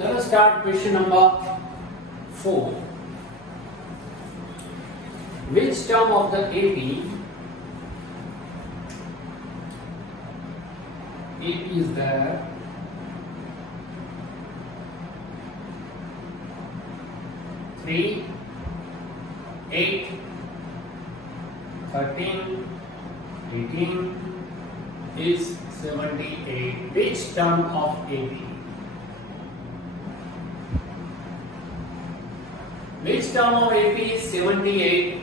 Let us start question number 4. Which term of the AP is there? 3, 8, 13, 18 is 78. Which term of AP? Which term of AP is 78?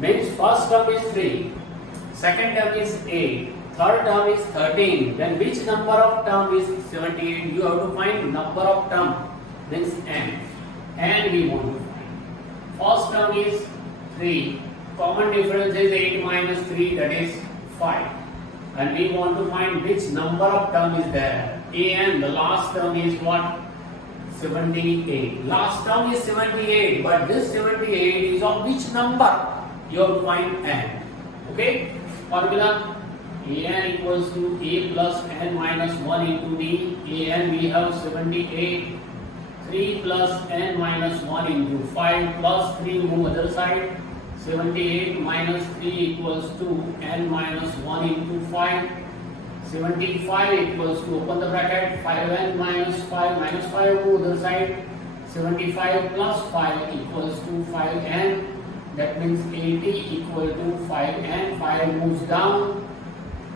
Means first term is 3, second term is 8, third term is 13. Then which number of term is 78? You have to find number of term, means n. And we want to find. First term is 3. Common difference is 8 minus 3, that is 5. And we want to find which number of term is there. And the last term is what? 78. Last term is 78, but this 78 is of which number? You have to find n. Okay? Formula an equals to a plus n minus 1 into d. An we have 78. 3 plus n minus 1 into 5 plus 3 move other side. 78 minus 3 equals to n minus 1 into 5. 75 equals to, open the bracket, 5n minus 5 move other side. 75 plus 5 equals to 5n. That means 80 equal to 5n. 5 moves down.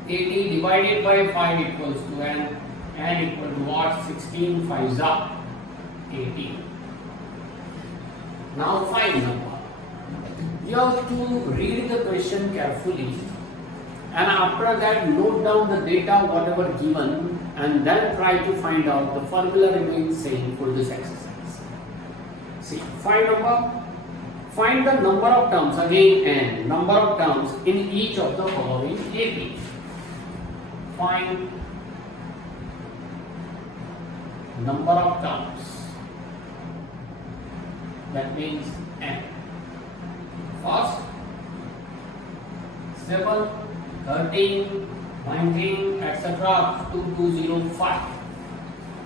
80 divided by 5 equals to n. N equal to what? 16 5s up. 80. Now find number. You have to read the question carefully, and after that note down the data whatever given, and then try to find out. The formula remains same for this exercise. See, find number. Find the number of terms, again n, number of terms in each of the following AP. Find number of terms. That means n. First, 7, 13, 19, etc. up to 205.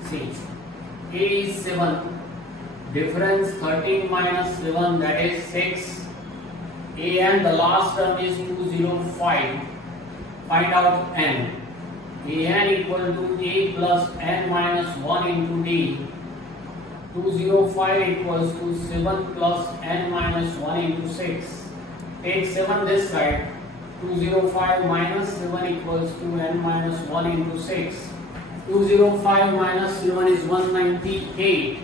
See, A is 7. Difference 13 minus 7, that is 6. A and the last term is 205. Find out n. An equal to a plus n minus 1 into d. 205 equals to 7 plus n minus 1 into 6. Take 7 this side. 205 minus 7 equals to n minus 1 into 6. 205 minus 7 is 198.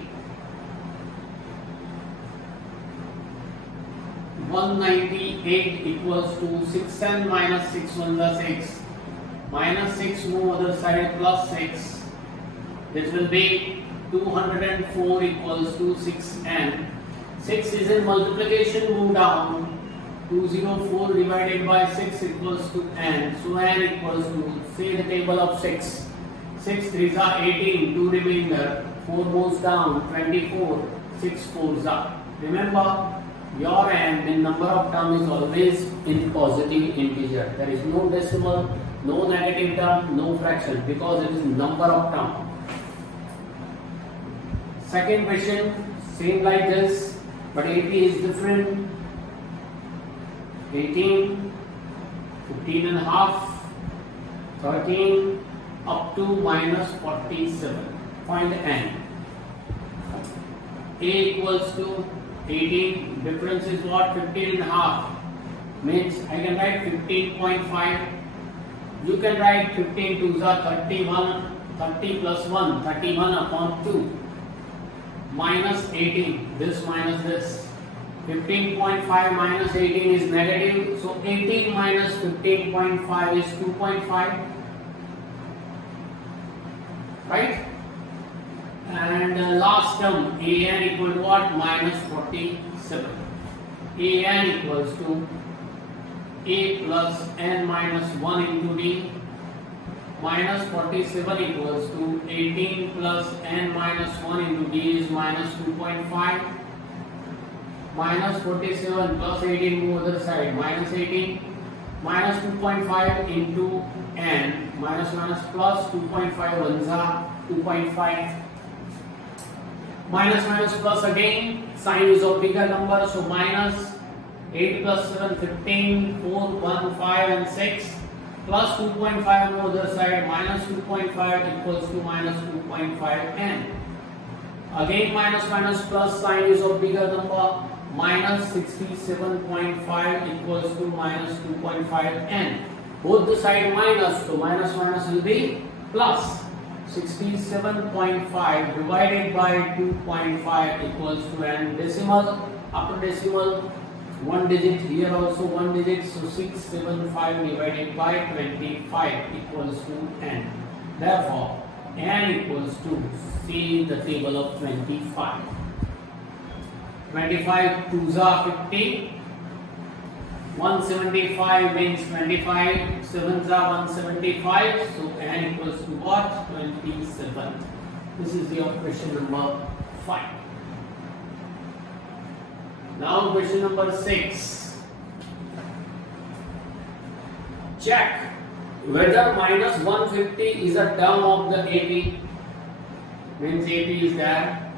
198 equals to 6n minus 6 1 the 6. Minus 6 move other side plus 6. This will be 204 equals to 6n. 6 is in multiplication, move down. 204 divided by 6 equals to n. So n equals to, say the table of 6. 6 3s are 18, 2 remainder. 4 moves down, 24. 6 4s up. Remember, your n in number of term is always in positive integer. There is no decimal, no negative term, no fraction, because it is number of term. Second question, same like this, but AP is different. 18, 15 and a half, 13, up to minus 47. Find n. A equals to 18, difference is what? 15 and a half. Means I can write 15.5. You can write 15 2s are 31, 30 plus 1, 31 upon 2. Minus 18, this minus this. 15.5 minus 18 is negative, so 18 minus 15.5 is 2.5. Right? And last term, an equal to what? Minus 47. An equals to a plus n minus 1 into d. Minus 47 equals to 18 plus n minus 1 into d is minus 2.5. Minus 47 plus 18 move other side. Minus 18. Minus 2.5 into n. Minus minus plus 2.5 ones are 2.5. Minus minus plus again, sign is of bigger number, so minus 8 plus 7, 15, 4, 1, 5 and 6 plus 2.5 on the other side, minus 2.5 equals to minus 2.5n. Again minus minus plus, sign is of bigger number, minus 67.5 equals to minus 2.5n. Both the side minus, so minus minus will be plus. 67.5 divided by 2.5 equals to n. Decimal, upper decimal, one digit, here also one digit, so 675 divided by 25 equals to n. Therefore, n equals to, see the table of 25. 25 2s are 50. 175 means 25, 7s are 175, so n equals to what? 27. This is your question number 5. Now question number 6. Check whether minus 150 is a term of the AP. Means AP is there.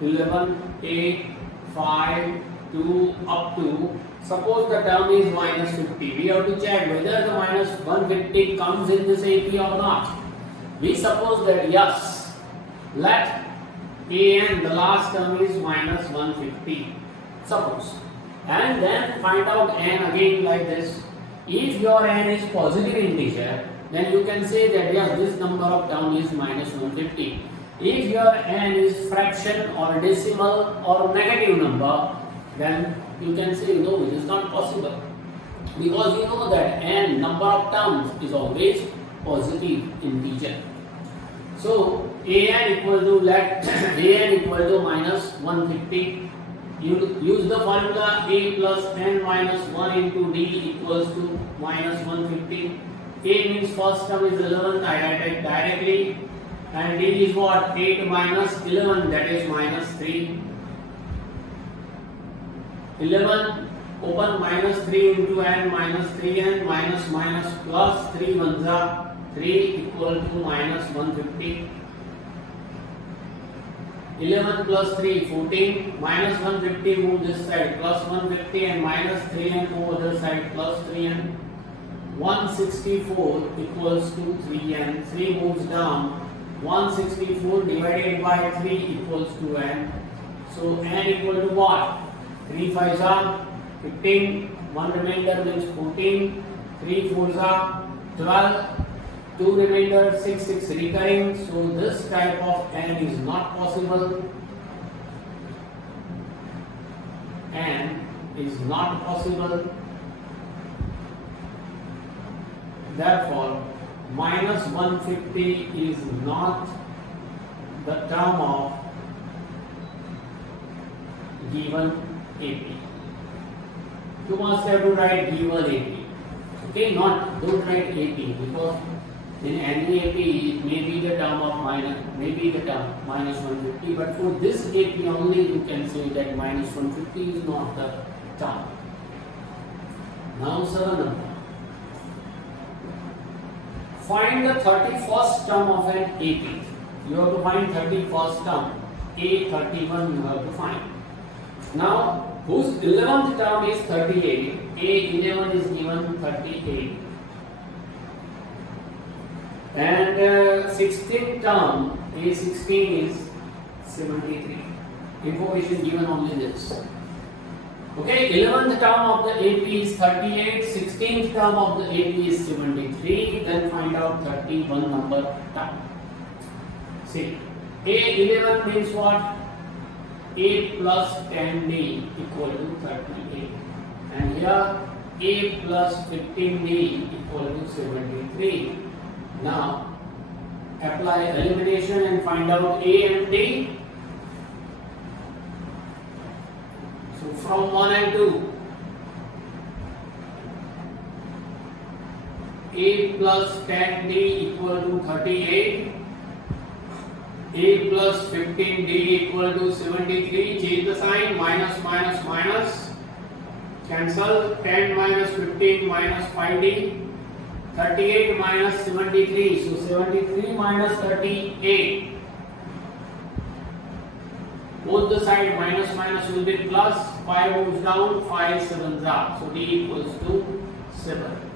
11, 8, 5, 2 up to. Suppose the term is minus 50. We have to check whether the minus 150 comes in this AP or not. We suppose that yes. Let an, the last term is minus 150. Suppose. And then find out n again like this. If your n is positive integer, then you can say that yes, this number of term is minus 150. If your n is fraction or decimal or negative number, then you can say no, it is not possible, because you know that n number of terms is always positive integer. So an equal to, let an equal to minus 150. You use the formula a plus n minus 1 into d equals to minus 150. A means first term is 11, I write it directly, and d is what? 8 minus 11, that is minus 3. 11 open minus 3 into n minus 3n minus minus plus 3 ones are 3 equal to minus 150. 11 plus 3 14 minus 150 move this side plus 150 and minus 3n over other side plus 3n. 164 equals to 3n. 3 moves down. 164 divided by 3 equals to n. So n equal to what? 3 5s are 15, 1 remainder means 14, 3 4s are 12, 2 remainder 6 6 recurring, so this type of n is not possible. N is not possible. Therefore, minus 150 is not the term of given AP. You must have to write given AP. Okay, don't write AP, because in any AP it may be the term of minus 150, but for this AP only you can say that minus 150 is not the term. Now 7 number. Find the 31st term of an AP. You have to find 31st term. A31 you have to find. Now, whose 11th term is 38, A11 is given 38, and 16th term, A16 is 73. Information given only this. Okay, 11th term of the AP is 38, 16th term of the AP is 73, then find out 31 number term. See, A11 means what? A plus 10D equal to 38, and here A plus 15D equal to 73. Now apply elimination and find out A and D. So from 1 and 2, A plus 10D equal to 38. A plus 15D equal to 73. Change the sign. Minus minus minus. Cancel. 10 minus 15 minus 5D. 38 minus 73. So 73 minus 38. both the side minus minus will be plus, 5 moves down, 5 sevens are, so D equals to 7.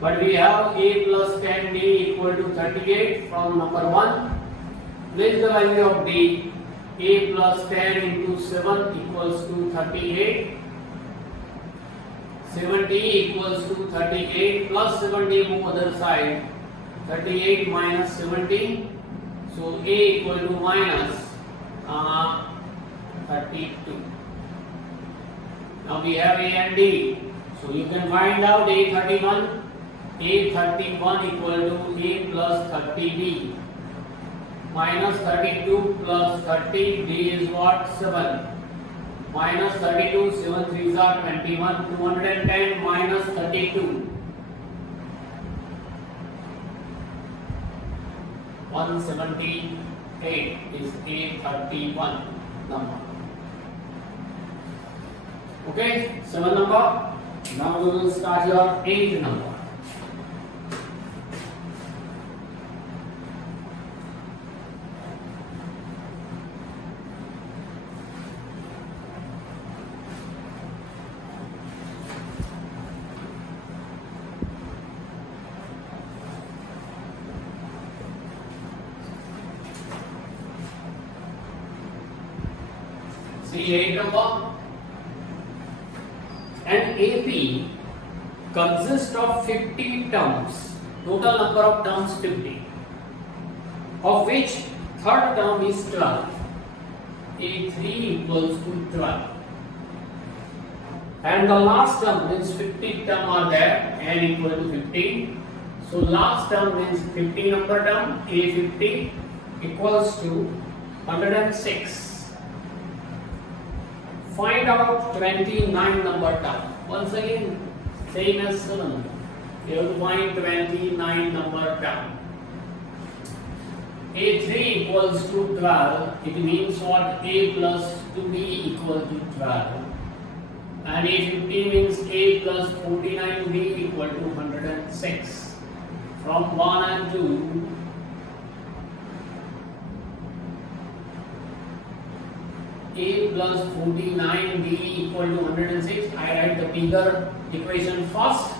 But we have A plus 10 D equal to 38 from number 1. Place the value of D. A plus 10 into 7 equals to 38. 70 equals to 38 plus 70 move other side. 38 minus 70. So A equal to minus 32. Now we have A and D. So you can find out A31. A31 equal to A plus 30D. Minus 32 plus 30, D is what? 7. Minus 32, 7 3s are 21. 210 minus 32. 178 is A31 number. Okay, 7 number. Now we will start your 8 number. See 8 number. An AP consists of 50 terms. Total number of terms 50. Of which third term is 12. A3 equals to 12. And the last term means 50 term are there. N equal to 50. So last term means 50 number term. A50 equals to 106. Find out 29 number term. Once again, same as 7. You have to find 29 number term. A3 equals to 12. It means what? A plus 2B equal to 12. And A50 means A plus 49B equal to 106. From 1 and 2. A plus 49B equal to 106. I write the bigger equation first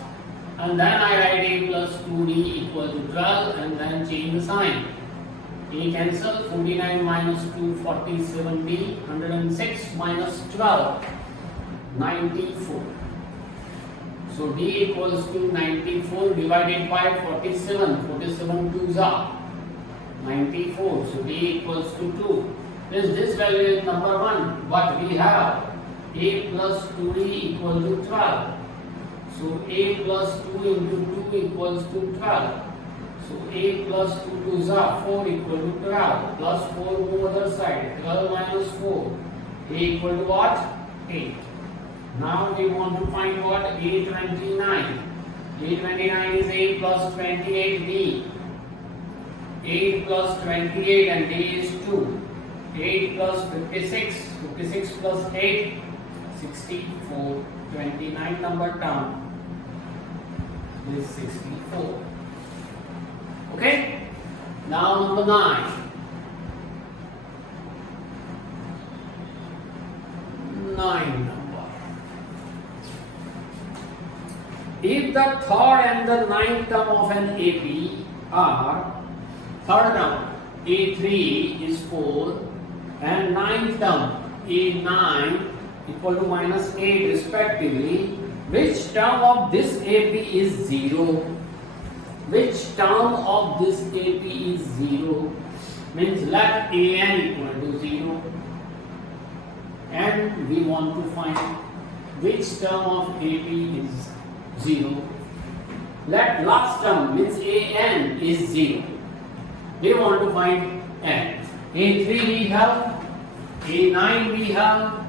and then I write A plus 2D equal to 12 and then change the sign. A cancel, 49 minus 2, 47B, 106 minus 12, 94. So D equals to 94 divided by 47, 47 2s are 94. So D equals to 2. This value is number 1, but we have A plus 2D equal to 12. So A plus 2 into 2 equals to 12. So A plus 2 2s are 4 equal to 12. Plus 4 move other side. 12 minus 4. A equal to what? 8. Now we want to find what? A29. A29 is A plus 28D. 8 plus 28 and D is 2. 8 plus 56, 56 plus 8, 64, 29 number term is 64. Okay, now number 9. 9 number. If the third and the ninth term of an AP are, third term A3 is 4 and ninth term A9 equal to minus 8 respectively, which term of this AP is 0? Which term of this AP is 0? Means let AN equal to 0 and we want to find which term of AP is 0. Let last term means AN is 0. We want to find N. A3 we have, A9 we have.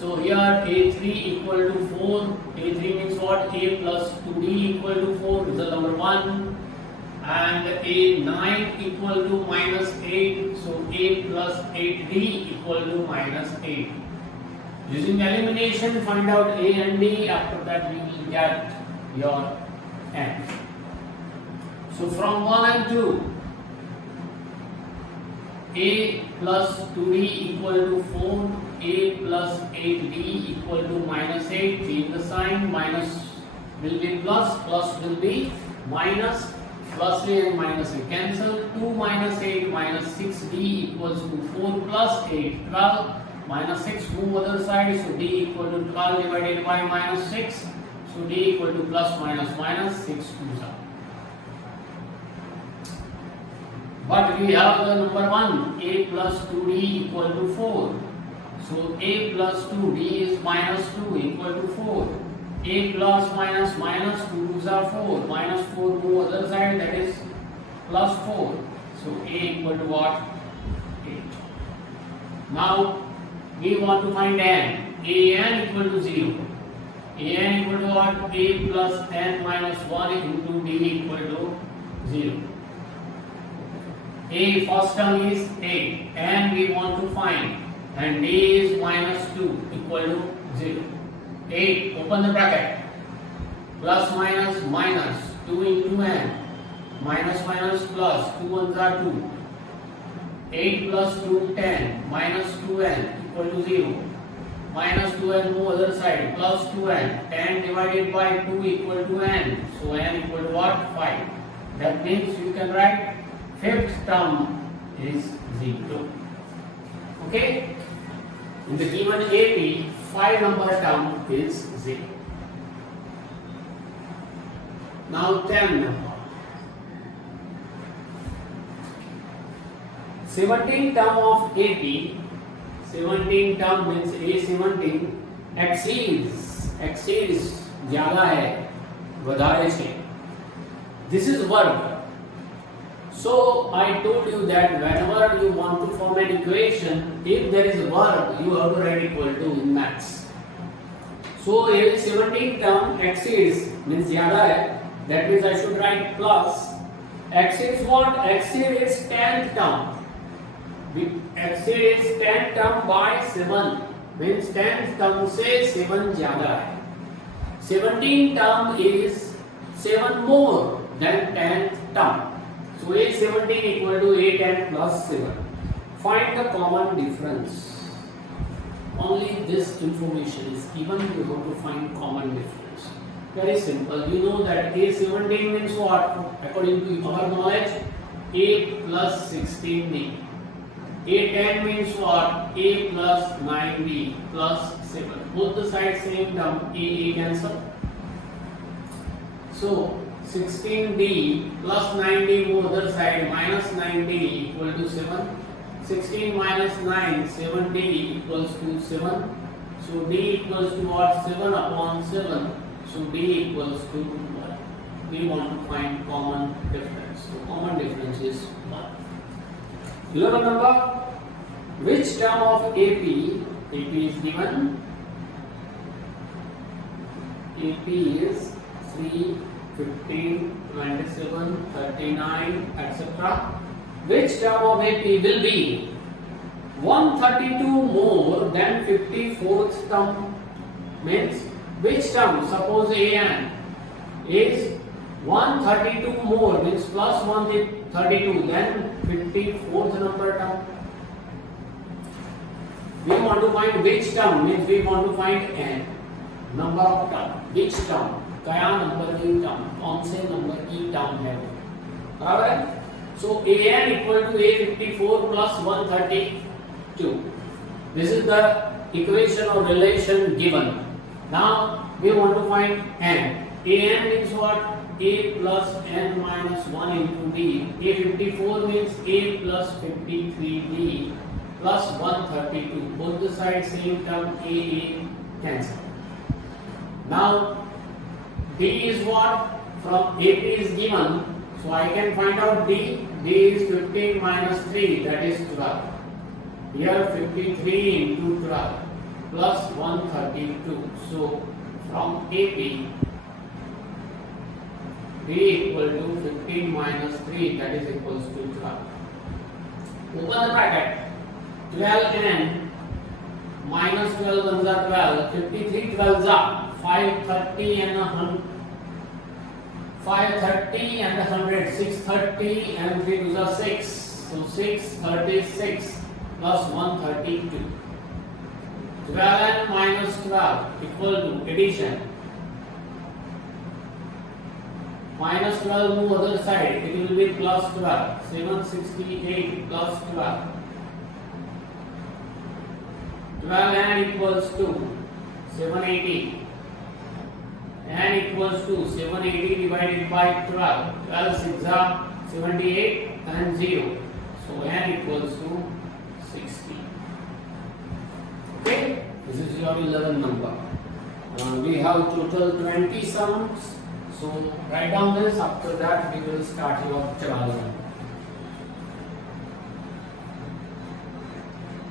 So here A3 equal to 4. A3 means what? A plus 2D equal to 4. Result number 1. And A9 equal to minus 8. So A plus 8D equal to minus 8. Using elimination, find out A and D. After that we will get your N. So from 1 and 2. a plus 2d equal to 4, a plus 8d equal to minus 8. Change the sign. Minus will be plus, plus will be minus. Plus a and minus a cancel. 2 minus 8 minus 6d equals to 4 plus 8, 12. Minus 6 move other side, so d equal to 12 divided by minus 6. So d equal to plus minus minus 6 2s are. But we have the number 1, a plus 2d equal to 4. So a plus 2d is minus 2 equal to 4. A plus minus minus 2's are 4. Minus 4 move other side, that is plus 4. So a equal to what? 8. Now we want to find n. An equal to 0. An equal to what? A plus n minus 1 into d equal to 0. A first term is 8. N we want to find. And d is minus 2 equal to 0. 8, open the bracket, plus minus minus 2 into n, minus minus plus 2 ones are 2, 8 plus 2 10, minus 2n equal to 0, minus 2n move other side, plus 2n, 10 divided by 2 equal to n, so n equal to what? 5. That means you can write fifth term is 0. Okay? In the given AP, 5 number term is 0. Now 10 number. 17 term of AP, 17 term means A17 exceeds ज़्यादा है, વધારે છે. This is verb. So I told you that whenever you want to form an equation, if there is a verb, you have to write equal to in maths. So here 17 term exceeds means ज़्यादा है. That means I should write plus. Exceeds what? Exceeds 10th term. Exceeds 10th term by 7. Means 10th term से 7 ज़्यादा है. 17 term is 7 more than 10th term. So A17 equal to A10 plus 7. Find the common difference. Only this information is given. You have to find common difference. Very simple. You know that A17 means what? According to our knowledge, A plus 16D. A10 means what? A plus 9D plus 7. Both the sides same term. A cancel. So 16D plus 9D move other side, minus 9D equal to 7. 16 minus 9, 7D equals to 7. So D equals to what? 7 upon 7. So D equals to 1. We want to find common difference. So common difference is 1. 11 number. Which term of AP is given? AP is 3, 15, 27, 39, etc. Which term of AP will be 132 more than 54th term? Means which term? Suppose AN is 132 more, means plus 132, then 54th number term. We want to find which term, means we want to find n number of term. Which term? क्या number की term, कौन से number की term है वो, बराबर है. सो an equal to a54 plus 132. This is the equation or relation given. Now we want to find n. An means what? A plus n minus 1 into b. A54 means a plus 53b plus 132. Both the sides same term, a cancel. Now D is what? From AP is given, so I can find out D. D is 15 minus 3, that is 12. Here 53 into 12 plus 132. So from AP, D equal to 15 minus 3, that is equals to 12. Open the bracket. 12n minus 12 ones are 12, 53 12s are 530 and 100, 530 and 100, 630 and 3 to the 6, So 636 plus 132. 12 and minus 12 equal to addition. Minus 12 move other side, it will be plus 12. 768 plus 12. 12 and equals to 780. And equals to 780 divided by 12. 12 6 are 78 and 0. So n equals to 60. Okay, this is your 11 number. We have total 20 sums. So write down this. After that, we will start your 12.